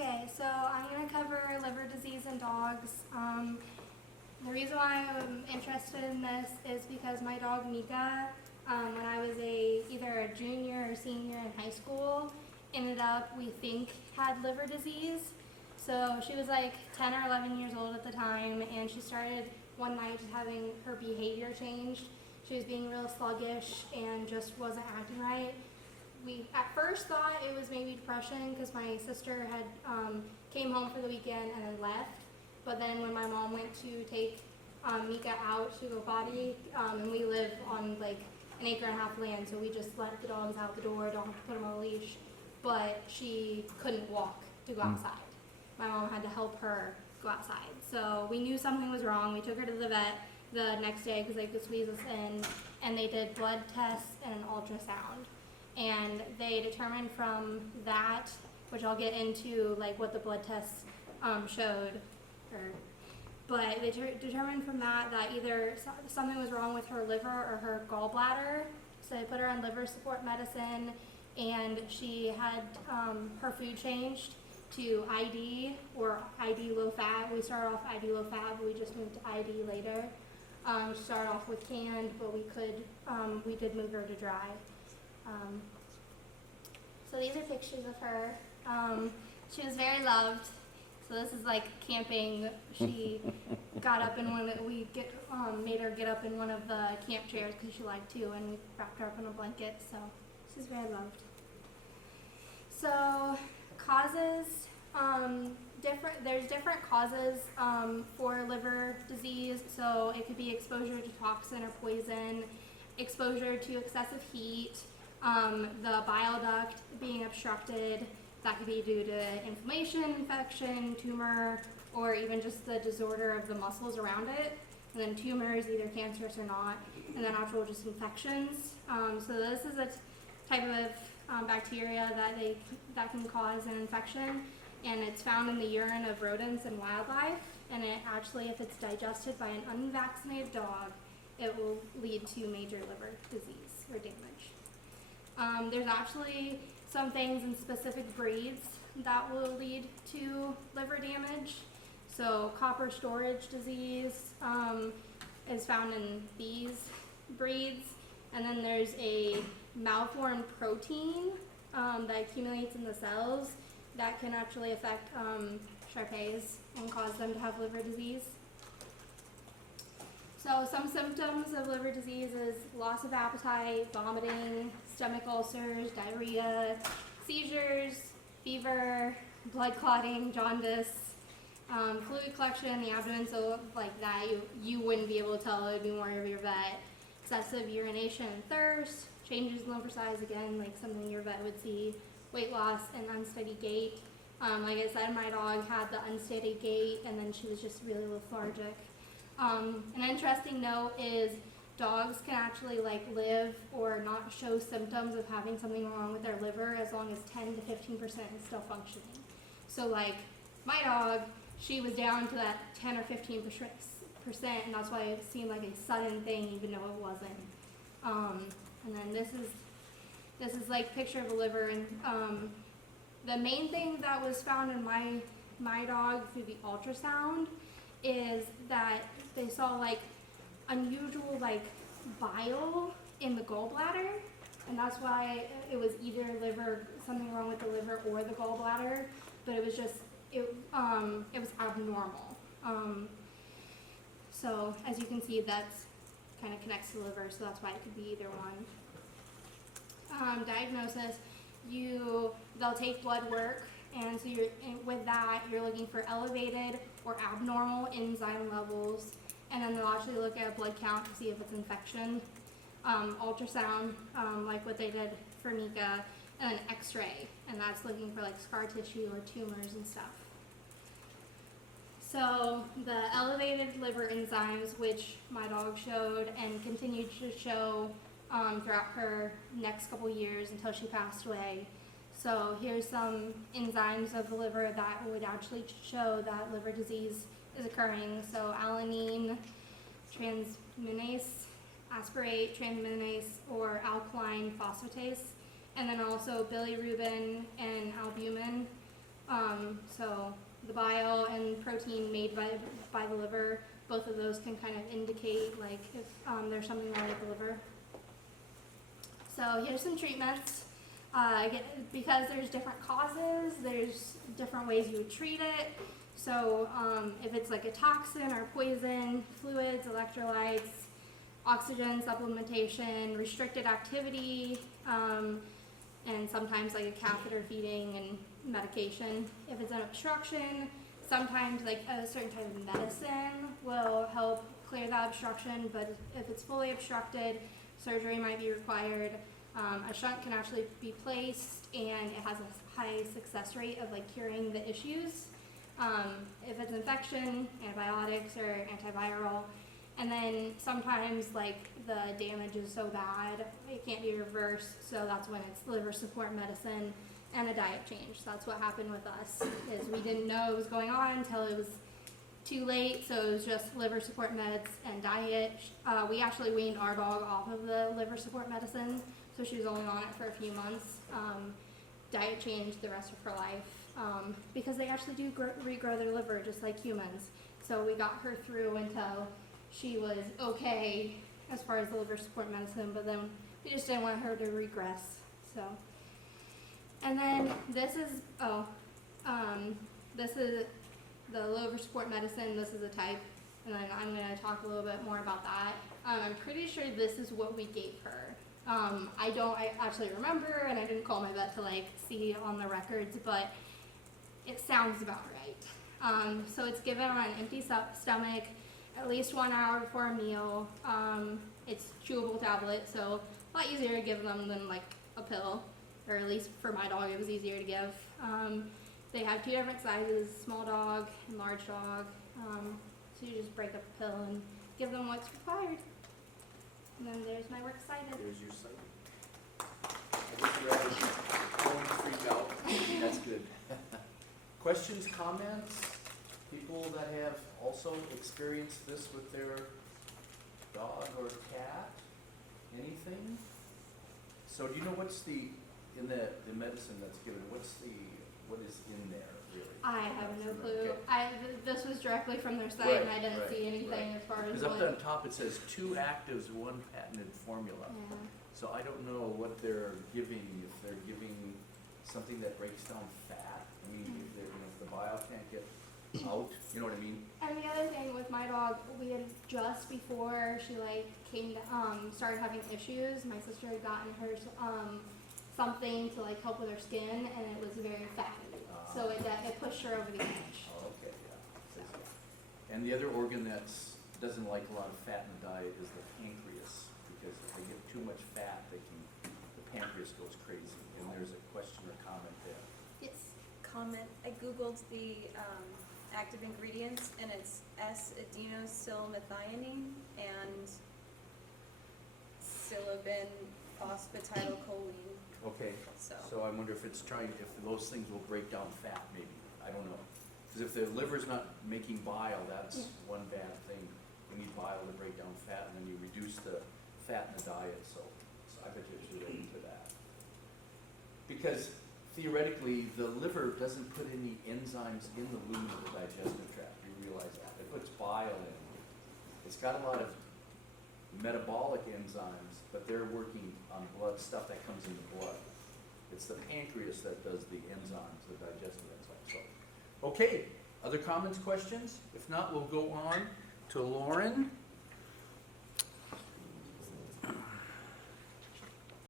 Okay, so I'm going to cover liver disease in dogs. The reason why I'm interested in this is because my dog Mika, when I was either a junior or senior in high school, ended up, we think, had liver disease. So she was like 10 or 11 years old at the time, and she started one night just having her behavior changed. She was being real sluggish and just wasn't acting right. We at first thought it was maybe depression because my sister had came home for the weekend and then left. But then when my mom went to take Mika out to go potty, and we live on like an acre and a half land, so we just let the dogs out the door, don't have to put them on a leash. But she couldn't walk to go outside. My mom had to help her go outside. So we knew something was wrong. We took her to the vet the next day because they could squeeze us in, and they did blood tests and an ultrasound. And they determined from that, which I'll get into like what the blood tests showed, but they determined from that either something was wrong with her liver or her gallbladder. So they put her on liver support medicine, and she had her food changed to ID or ID low fat. We started off ID low fat, but we just moved to ID later. She started off with canned, but we did move her to dry. So these are pictures of her. She was very loved. So this is like camping. She got up in one of made her get up in one of the camp chairs because she liked to, and we wrapped her up in a blanket. So she's very loved. So causes, there's different causes for liver disease. So it could be exposure to toxin or poison, exposure to excessive heat, the bile duct being obstructed. That could be due to inflammation, infection, tumor, or even just the disorder of the muscles around it. And then tumors, either cancerous or not, and then actual just infections. So this is a type of bacteria that can cause an infection, and it's found in the urine of rodents and wildlife. And it actually, if it's digested by an unvaccinated dog, it will lead to major liver disease or damage. There's actually some things in specific breeds that will lead to liver damage. So copper storage disease is found in these breeds. And then there's a malformed protein that accumulates in the cells that can actually affect Shar-Peis and cause them to have liver disease. So some symptoms of liver disease is loss of appetite, vomiting, stomach ulcers, diarrhea, seizures, fever, blood clotting, jaundice, fluid collection in the abdomen. So like that, you wouldn't be able to tell. It would be more of your vet. Excessive urination and thirst, changes in liver size, again, like something your vet would see. Weight loss and unsteady gait. Like I said, my dog had the unsteady gait, and then she was just really lethargic. An interesting note is dogs can actually like live or not show symptoms of having something wrong with their liver as long as 10 to 15% is still functioning. So like my dog, she was down to that 10 or 15%, and that's why it seemed like a sudden thing even though it wasn't. And then this is like a picture of a liver, and the main thing that was found in my dog through the ultrasound is that they saw like unusual like bile in the gallbladder, and that's why it was either something wrong with the liver or the gallbladder, but it was just it was abnormal. So as you can see, that's kind of connects to the liver, so that's why it could be either one. Diagnosis, they'll take blood work, and so with that you're looking for elevated or abnormal enzyme levels, and then they'll actually look at a blood count to see if it's infection. Ultrasound, like what they did for Mika, and then X-ray, and that's looking for like scar tissue or tumors and stuff. So the elevated liver enzymes, which my dog showed and continued to show throughout her next couple years until she passed away. So here's some enzymes of the liver that would actually show that liver disease is occurring. So alanine transminase, aspirate transminase, or alkaline phosphatase, and then also bilirubin and albumin. bile and protein made by the liver, both of those can kind of indicate like if there's something wrong with the liver. So here's some treatments. Because there's different causes, there's different ways you would treat it. So if it's like a toxin or poison, fluids, electrolytes, oxygen supplementation, restricted activity, and sometimes like a catheter feeding and medication. If it's an obstruction, sometimes like a certain type of medicine will help clear that obstruction, but if it's fully obstructed, surgery might be required. A shunt can actually be placed, and it has a high success rate of like curing the issues. If it's infection, antibiotics or antiviral. And then sometimes like the damage is so bad, it can't be reversed, so that's when it's liver support medicine and a diet change. That's what happened with us, is we didn't know it was going on until it was too late, so it was just liver support meds and diet. We actually weaned our dog off of the liver support medicine, so she was only on it for a few months. Diet changed the rest of her life, because they actually do regrow their liver just like humans. So we got her through until she was okay as far as the liver support medicine, but then we just didn't want her to regress. So, and then this is the liver support medicine. This is a type, and then I'm going to talk a little bit more about that. I'm pretty sure this is what we gave her. I actually remember, and I didn't call my vet to like see on the records, but it sounds about right. So it's given on an empty stomach, at least 1 hour before a meal. It's chewable tablet, so a lot easier to give them than like a pill, or at least for my dog it was easier to give. They have 2 different sizes, small dog and large dog. So you just break up a pill and give them what's required. And then there's my works cited. There's your site. I guess you're ready. Don't freak out. That's good. Questions, comments? People that have also experienced this with their dog or cat? Anything? So do you know what's in the medicine that's given, what is in there really? I have no clue. Okay. This was directly from their site, and I didn't see anything as far as Because up there on top it says 2 actives, 1 patented formula. Yeah. So I don't know what they're giving, if they're giving something that breaks down fat. I mean, if the bile can't get out, you know what I mean? And the other thing with my dog, we had just before she like came to, started having issues, my sister had gotten her something to like help with her skin, and it was very fatty. So it pushed her over the edge. Oh, okay, yeah. And the other organ that doesn't like a lot of fat in the diet is the pancreas, because if they get too much fat, the pancreas goes crazy. And there's a question or comment there. Yes. Comment. I googled the active ingredients, and it's S-adenosylmethionine and silibin phosphatidylcholine. Okay, so I wonder if those things will break down fat, maybe. I don't know. Because if the liver's not making bile, that's one bad thing. We need bile to break down fat, and then you reduce the fat in the diet, so I bet it's related to that. Because theoretically, the liver doesn't put any enzymes in the lumen of the digestive tract. You realize that. It puts bile in. It's got a lot of metabolic enzymes, but they're working on blood, stuff that comes in the blood. It's the pancreas that does the enzymes, the digestive enzymes. So, okay, other comments, questions? If not, we'll go on to Lauren.